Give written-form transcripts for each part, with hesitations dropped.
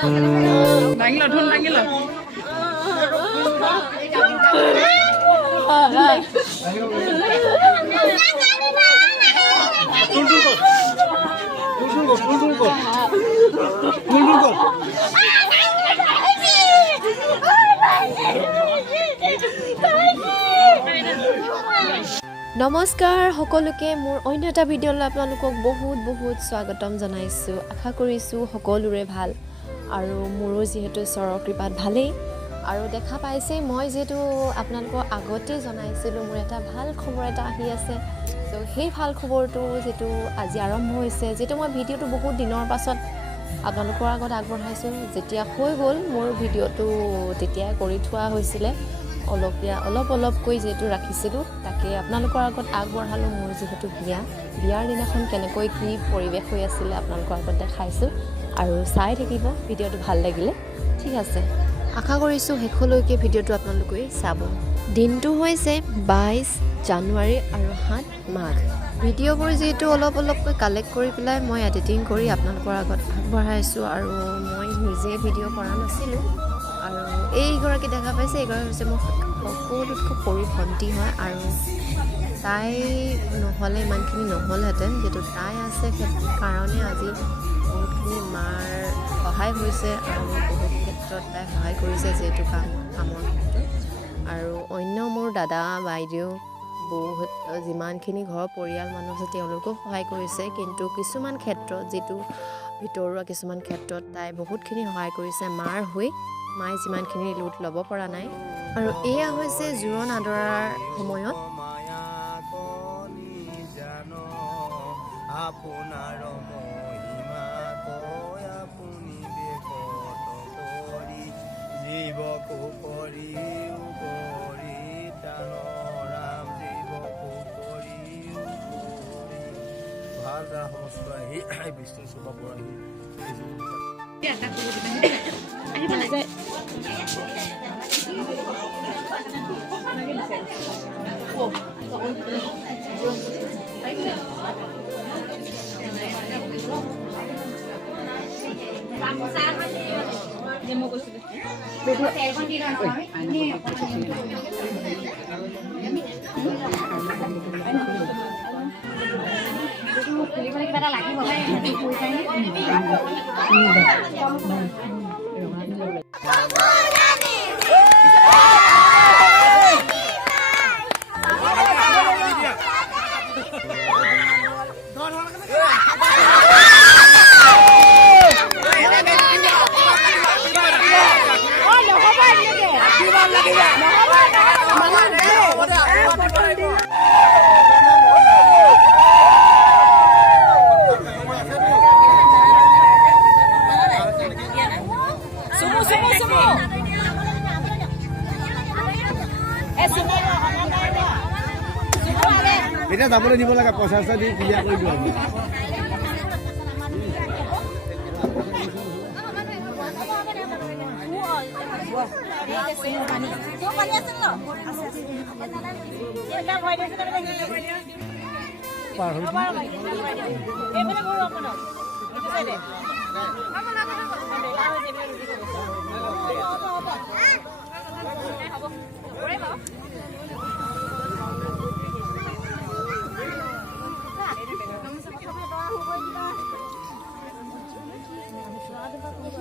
দাঙিল ধুন দাঙিল নমস্কাৰ সকলোকে মোৰ অন্য এটা ভিডিঅ'লৈ আপোনালোকক বহুত স্বাগতম জনাইছোঁ। আশা কৰিছোঁ সকলোৰে ভাল আৰু মোৰো যিহেতু ঈশ্বৰৰ কৃপাত ভালেই আৰু দেখা পাইছে মই যিহেতু আপোনালোকক আগতে জনাইছিলোঁ মোৰ এটা ভাল খবৰ এটা আহি আছে। ত' সেই ভাল খবৰটো যিটো আজি আৰম্ভ হৈছে, যিটো মই ভিডিঅ'টো বহুত দিনৰ পাছত আপোনালোকৰ আগত আগবঢ়াইছোঁ। যেতিয়া হৈ গ'ল মোৰ ভিডিঅ'টো তেতিয়াই কৰি থোৱা হৈছিলে, অলপকৈ যিহেতু ৰাখিছিলোঁ তাকে আপোনালোকৰ আগত আগবঢ়ালোঁ। মোৰ যিহেতু বিয়াৰ দিনাখন কেনেকৈ কি পৰিৱেশ হৈ আছিলে আপোনালোকৰ আগত দেখাইছোঁ আৰু চাই থাকিব ভিডিঅ'টো ভাল লাগিলে। ঠিক আছে, আশা কৰিছোঁ শেষলৈকে ভিডিঅ'টো আপোনালোকে চাব। দিনটো হৈছে 22 জানুৱাৰী আৰু 7 মাঘ। ভিডিঅ'বোৰ যিহেতু অলপকৈ কালেক্ট কৰি পেলাই মই এডিটিং কৰি আপোনালোকৰ আগত আগবঢ়াইছোঁ আৰু মই নিজে ভিডিঅ' কৰা নাছিলোঁ। আৰু এইগৰাকী দেখা পাইছে, এইগৰাকী হৈছে মোৰ সকলোতকৈ সৰু ভণ্টি হয় আৰু তাই নহ'লে ইমানখিনি নহ'লহেঁতেন। যিহেতু তাই আছে সেইটো কাৰণে আজি বহুতখিনি মাৰ সহায় হৈছে আৰু বহুত ক্ষেত্ৰত তাই সহায় কৰিছে, যিহেতু কামৰ ক্ষেত্ৰত। আৰু অন্য মোৰ দাদা বাইদেউ বৌহঁত যিমানখিনি ঘৰৰ পৰিয়াল মানুহ আছে তেওঁলোকেও সহায় কৰিছে, কিন্তু কিছুমান ক্ষেত্ৰত যিটো ভিতৰুৱা কিছুমান ক্ষেত্ৰত তাই বহুতখিনি সহায় কৰিছে মাৰ হৈ। মায়ে যিমানখিনি লোড ল'ব পৰা নাই। আৰু এয়া হৈছে জোৰোণ আদৰাৰ সময়ত আপোনাৰ মহিমা কয় আপুনি কৰি জীৱকো কৰিও পৰিতানৰাম জীৱকো কৰিও ভাল সমস্ত আহি বিষ্ণু চোপা পৰাহি এতিয়া যাবলৈ দিব লাগে, পইচা দি ক্লিয়াৰ কৰি দিওঁ।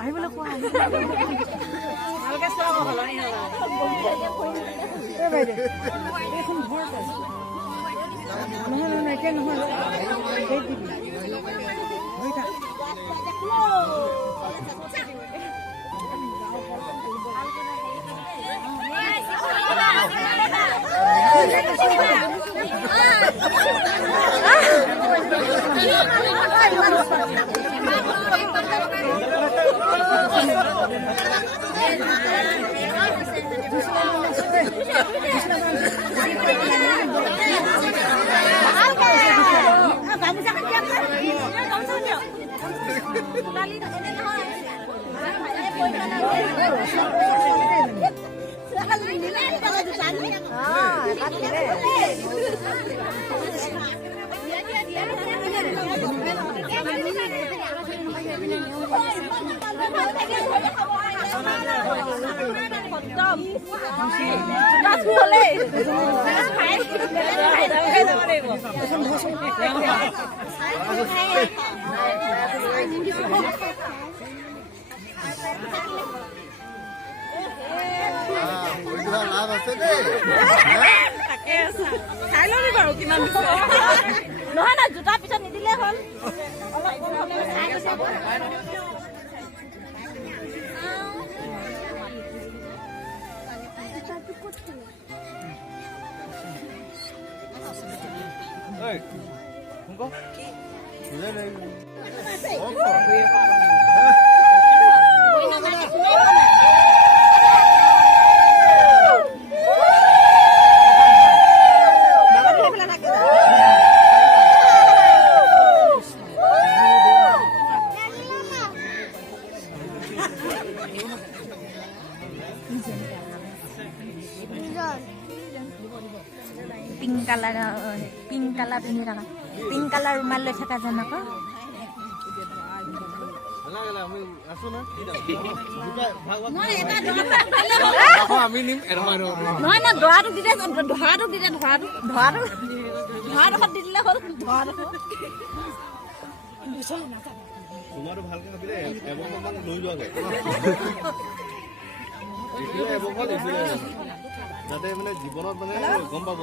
আহিবলৈ কোৱা ভালকে চোৱা সলনি হ'ল নহয় এতিয়া নহয় লাভ আছে দেই খাই লবি বাৰু কিমান দিছে নহয় না জোতা পিছত নিদিলে হ'ল পিংক কালাৰ পিন্ধি থকা পিংক কালাৰ ৰুমাল লৈ থকা যেন আকৌ নহয় না দৰাটোক দিলে ধৰাটোক দিলে ধৰাডোখৰত দি দিলে হ'ল তোমাৰটো ভালকে ভাবি দেই এবছৰমান লৈ যোৱাগে যাতে মানে জীৱনত মানে গম পাব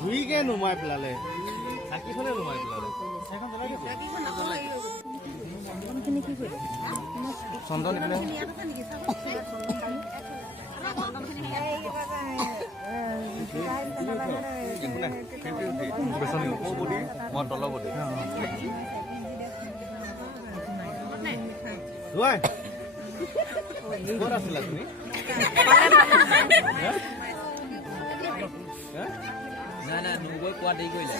জুইকে নুমাই পেলালে চাকিখনে নুমাই পেলালে চন্দন মই তল বডি যোৱাই ক'ত আছিলা তুমি নাই নগৈ কোৱা দেৰি কৰিলে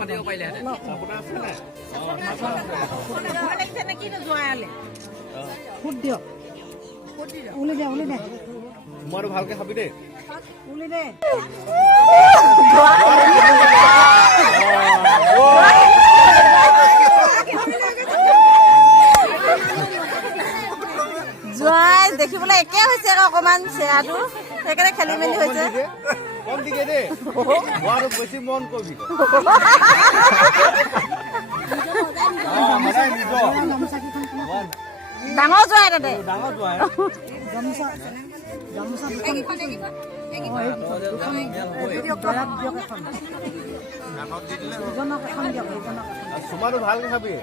পাতিব পাৰিলেহেঁতেন তোমাৰটো ভালকে খাবি দেই যোৱাই দেখিবলৈ একে হৈছে আকৌ অকমান চেয়াৰটো সেইকাৰণে খেলি মেলি হৈছে কম দিকে দেই খোৱাটো বেছি মন কৰিবি ডাঙৰ যোৱাই তাতে ডাঙৰ যোৱাই চুমাটো ভালকে খাবি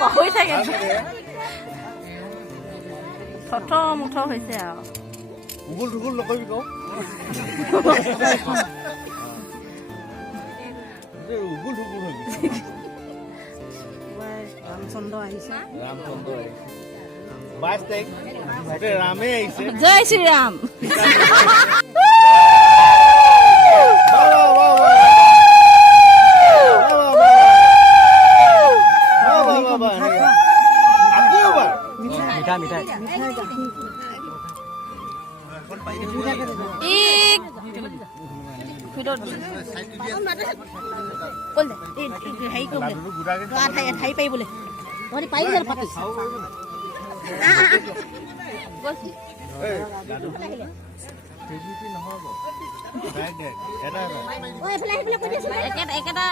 পাহৰি থাকে মুঠ হৈছে আৰু উগুল ঢুগুল নকৰিবি কওঁ উগুল ঢুগুল হবি ৰামচন্দ্ৰ আহিছে 22 তাৰিখ ৰামে আহিছে জয় শ্ৰীৰাম মিঠাই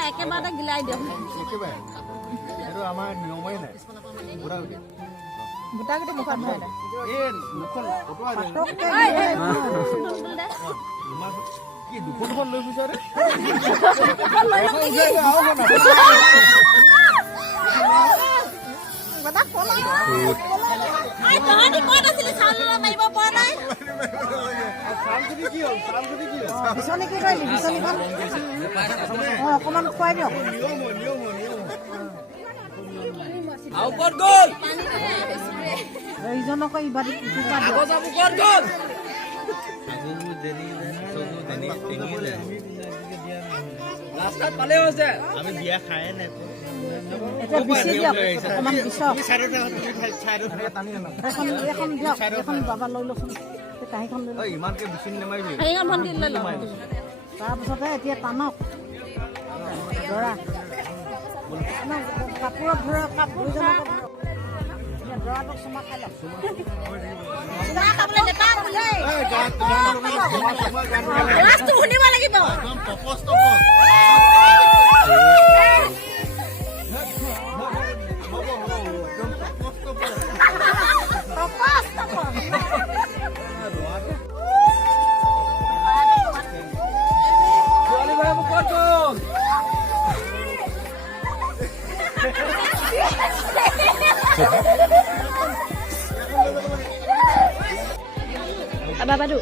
একেবাৰতে গিলাই দিয়ক এইটো আমাৰ নিয়মেই নাই গোটাকেইটা মুখত ভৰাই দে কি দুখন লৈ গৈছ ৰে বিচনী কি কৰিলি বিচনীখন অকমান খুৱাই দিয়ক ইজনকো ইবাদি আমি বিয়া খায়ে নাই এতিয়া বিচি দিয়ক অকমান বিচক এখন দিয়ক এখন বাবা লৈ লচোন কাঁহীখন লৈ ইমানকে বিচি নামাৰিবি কাঁহীখন ভণ্টি লৈ লওক তাৰপিছতে এতিয়া টানক দৰা কাপোৰত ধৰক কাপোৰ ধৰক এতিয়া দৰাটোক চুমা খাই লওক চুমা খাবলৈ নেপাওঁ বোলে লাষ্টটো শুনিব লাগিব বাবাদু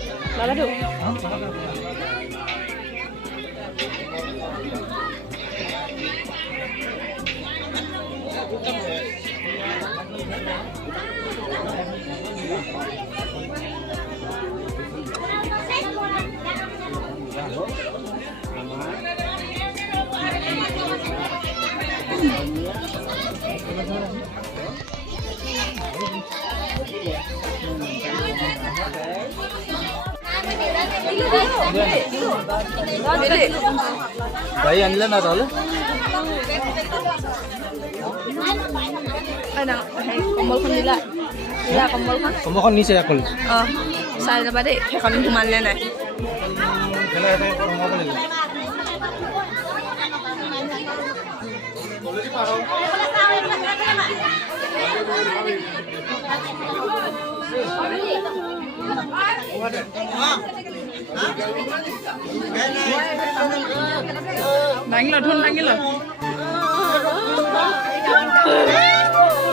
গাড়ী আনিলে না তাহলে কম্বলখন দিলা কম্বলখন কমখন নিছে অকল অঁ চাই যাবা দেই সেইখন সোমালে নাই দাঙি ল ধুন দাঙি ল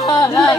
হয়